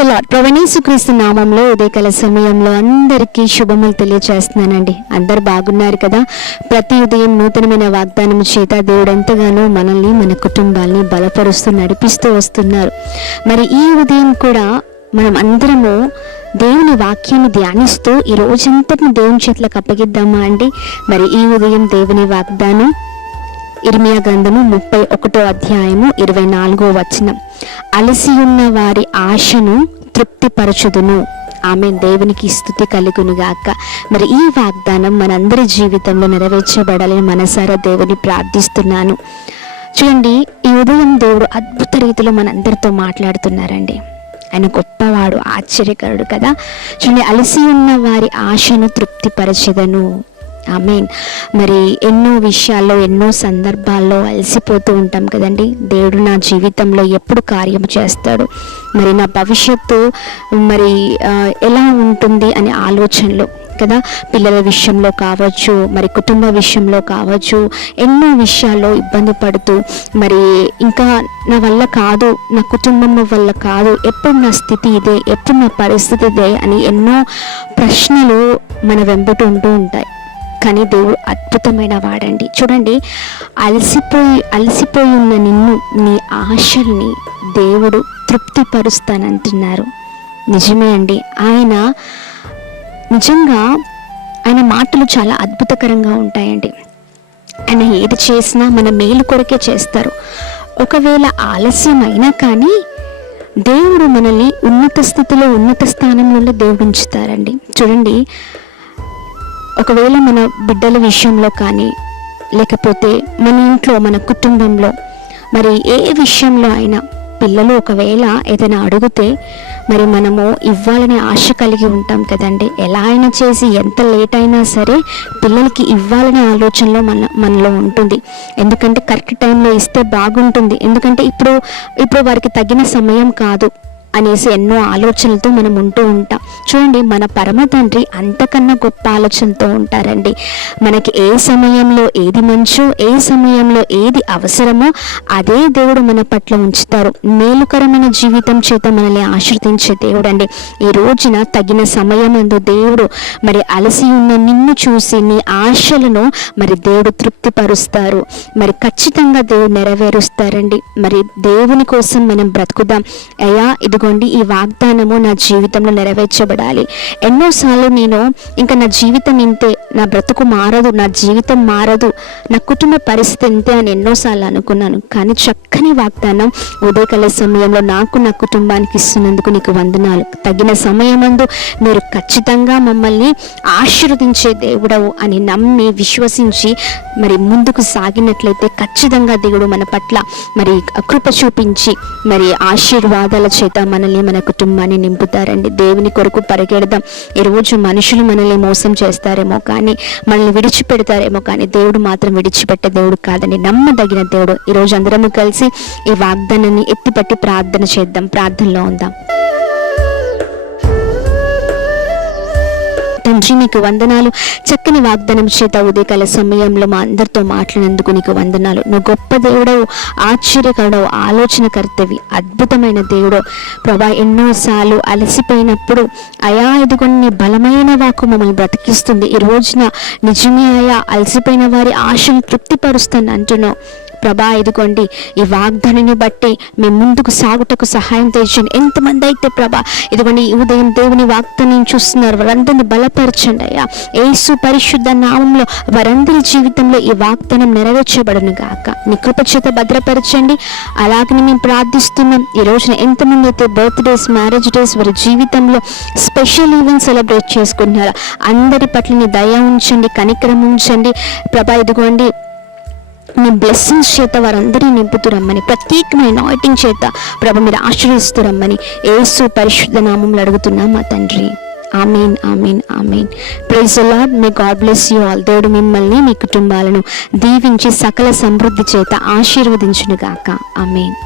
The lord. ప్రభువైన యేసుక్రీస్తు నామంలో ఉదయకాల సమయంలో అందరికీ శుభములు తెలియజేస్తున్నానండి. అందరు బాగున్నారు కదా? ప్రతి ఉదయం నూతనమైన వాగ్దానం చేత దేవుడు ఎంతగానో మనల్ని, మన కుటుంబాల్ని బలపరుస్తూ నడిపిస్తూ వస్తున్నారు. మరి ఈ ఉదయం కూడా మనం అందరము దేవుని వాక్యాన్ని ధ్యానిస్తూ ఈ రోజంతటిని దేవుని చేతులకు అప్పగిద్దామా అండి? మరి ఈ ఉదయం దేవుని వాగ్దానం ఇర్మియా గ్రంథము 31వ అధ్యాయము 24వ వచనం. అలసి ఉన్న వారి ఆశను తృప్తిపరచుదును. ఆమేన్. దేవునికి స్తుతి కలుగునుగాక. మరి ఈ వాగ్దానం మనందరి జీవితంలో నెరవేర్చబడాలని మనసారా దేవుని ప్రార్థిస్తున్నాను. చూడండి, ఈ ఉదయం దేవుడు అద్భుత రీతిలో మనందరితో మాట్లాడుతున్నారండి. ఆయన గొప్పవాడు, ఆశ్చర్యకరుడు కదా. చూడండి, అలసి ఉన్న వారి ఆశను తృప్తిపరచెదను. ఆమేన్. మరి ఎన్నో విషయాల్లో, ఎన్నో సందర్భాల్లో అలసిపోతూ ఉంటాం కదండి. దేవుడు నా జీవితంలో ఎప్పుడు కార్యం చేస్తాడు, మరి నా భవిష్యత్తు మరి ఎలా ఉంటుంది అనే ఆలోచనలో కదా. పిల్లల విషయంలో కావచ్చు, మరి కుటుంబ విషయంలో కావచ్చు, ఎన్నో విషయాల్లో ఇబ్బంది పడుతూ మరి ఇంకా నా వల్ల కాదు, నా కుటుంబం వల్ల కాదు, ఎప్పుడు నా స్థితి ఇదే, ఎప్పుడు నా పరిస్థితి ఇదే అని ఎన్నో ప్రశ్నలు మన వెంబడి ఉంటూ ఉంటాయి. కానీ దేవుడు అద్భుతమైన వాడండి. చూడండి, అలసిపోయి ఉన్న నిన్ను, నీ ఆశల్ని దేవుడు తృప్తిపరుస్తానంటున్నారు. నిజమే అండి. నిజంగా ఆయన మాటలు చాలా అద్భుతకరంగా ఉంటాయండి. ఆయన ఏది చేసినా మన మేలు కొరకే చేస్తారు. ఒకవేళ ఆలస్యం అయినా కానీ దేవుడు మనల్ని ఉన్నత స్థితిలో, ఉన్నత స్థానంలో దేవుడు ఉంచుతారండి. చూడండి, ఒకవేళ మన బిడ్డల విషయంలో కానీ, లేకపోతే మన ఇంట్లో, మన కుటుంబంలో, మరి ఏ విషయంలో అయినా పిల్లలు ఒకవేళ ఏదైనా అడిగితే మరి మనము ఇవ్వాలనే ఆశ కలిగి ఉంటాం కదండి. ఎలా అయినా చేసి, ఎంత లేట్ అయినా సరే పిల్లలకి ఇవ్వాలనే ఆలోచనలో మనలో ఉంటుంది. ఎందుకంటే కరెక్ట్ టైంలో ఇస్తే బాగుంటుంది, ఎందుకంటే ఇప్పుడు వారికి తగిన సమయం కాదు అనేసి ఎన్నో ఆలోచనలతో మనం ఉంటూ ఉంటాం. చూడండి, మన పరమ తండ్రి అంతకన్నా గొప్ప ఆలోచనతో ఉంటారండి. మనకి ఏ సమయంలో ఏది మంచో, ఏ సమయంలో ఏది అవసరమో అదే దేవుడు మన పట్ల ఉంచుతారు. మేలుకరమైన జీవితం చేత మనల్ని ఆశీర్వదించే దేవుడు అండి. ఈ రోజున తగిన సమయమందు దేవుడు మరి అలసి ఉన్న నిన్ను చూసి నీ ఆశలను మరి దేవుడు తృప్తిపరుస్తారు. మరి ఖచ్చితంగా దేవుడు నెరవేరుస్తారండి. మరి దేవుని కోసం మనం బ్రతుకుదాం. అయ్యా, ఇదిగోండి ఈ వాగ్దానము నా జీవితంలో నెరవేర్చబడాలి. ఎన్నోసార్లు నేను ఇంకా నా జీవితం ఇంతే, నా బ్రతుకు మారదు, నా జీవితం మారదు, నా కుటుంబ పరిస్థితి ఇంతే అని ఎన్నోసార్లు అనుకున్నాను. కానీ చక్కని వాగ్దానం ఉదయకాల సమయంలో నాకు, నా కుటుంబానికి ఇస్తున్నందుకు నీకు వందనాలు. తగిన సమయమందు మీరు ఖచ్చితంగా మమ్మల్ని ఆశీర్వదించే దేవుడవు అని నమ్మి, విశ్వసించి మరి ముందుకు సాగినట్లయితే ఖచ్చితంగా దేవుడు మన పట్ల మరి కృప చూపించి మరి ఆశీర్వాదాల చేత మనల్ని, మన కుటుంబాన్ని నింపుతారండి. దేవుని కొరకు పరిగెడదాం. ఈరోజు మనుషులు మనల్ని మోసం చేస్తారేమో కానీ, మనల్ని విడిచిపెడతారేమో కానీ దేవుడు మాత్రం విడిచిపెట్టే దేవుడు కాదండి, నమ్మదగిన దేవుడు. ఈరోజు అందరము కలిసి ఈ వాగ్దానాన్ని ఎత్తిపట్టి ప్రార్థన చేద్దాం. ప్రార్థనలో ఉందాం. తండ్రి, నీకు వందనాలు. చక్కని వాగ్దానం చేత ఉదయకాల సమయంలో మా అందరితో మాట్లాడినందుకు నీకు వందనాలు. నువ్వు గొప్ప దేవుడవు, ఆశ్చర్యకరుడవు, ఆలోచనకర్తవి, అద్భుతమైన దేవుడు ప్రభా. ఎన్నోసార్లు అలసిపోయినప్పుడు అయా ఇదిగొని నీ బలమైన వాక్కు మమ్మల్ని బ్రతికిస్తుంది. ఈ రోజున నిజమే అయా, అలసిపోయిన వారి ఆశను తృప్తిపరుస్తాను అంటున్నావు ప్రభా. ఇదిగోండి ఈ వాగ్దానాన్ని బట్టి మేము ముందుకు సాగుటకు సహాయం తెచ్చండి. ఎంతమంది అయితే ప్రభా ఇదిగోండి ఈ ఉదయం దేవుని వాగ్దానం చూస్తున్నారు, వారందరిని బలపరచండి అయ్యా. యేసు పరిశుద్ధ నామంలో వారందరి జీవితంలో ఈ వాగ్దానం నెరవేర్చబడును గాక. నీ కృప చేత భద్రపరచండి. అలాగని మేము ప్రార్థిస్తున్నాం. ఈ రోజున ఎంతమంది అయితే బర్త్డేస్, మ్యారేజ్ డేస్ వారి జీవితంలో స్పెషల్ ఈవెంట్ సెలబ్రేట్ చేసుకుంటున్నారో అందరి పట్ల నీ దయ ఉంచండి, కనికరం ఉంచండి ప్రభా. ఇదిగోండి మీ బ్లెస్సింగ్స్ చేత వారందరినీ నింపుతురమ్మని, ప్రత్యేకమైన అనాయింటింగ్ చేత ప్రభు మీరు ఆశీర్వదిస్తురమ్మని యేసు పరిశుద్ధ నామంలో అడుగుతున్నాం మా తండ్రి. Amen, amen, amen. Praise the Lord. May God bless you all. దేవుడు మిమ్మల్ని, మీ కుటుంబాలను దీవించి సకల సమృద్ధి చేత ఆశీర్వదించును గాక. ఆమేన్.